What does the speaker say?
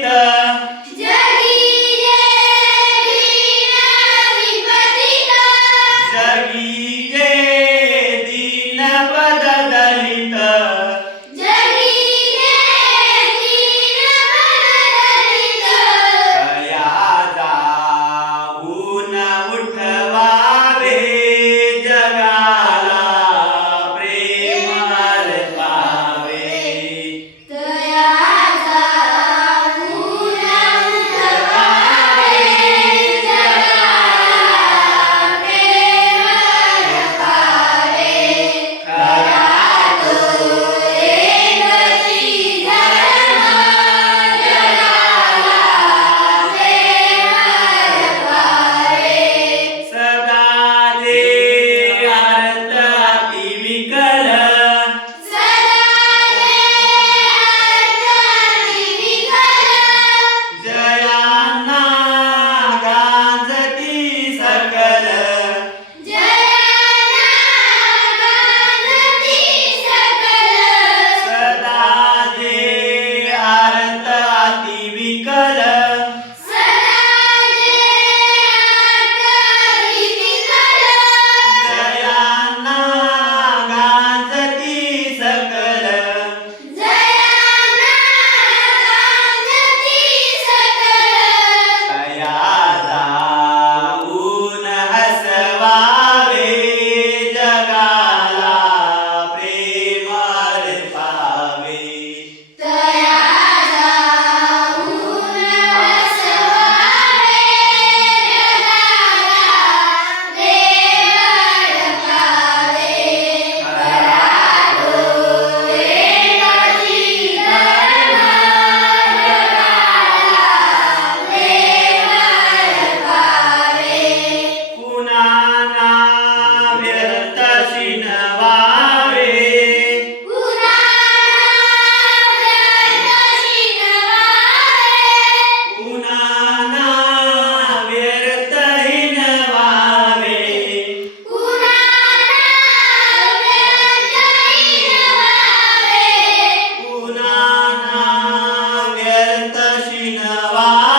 the Shina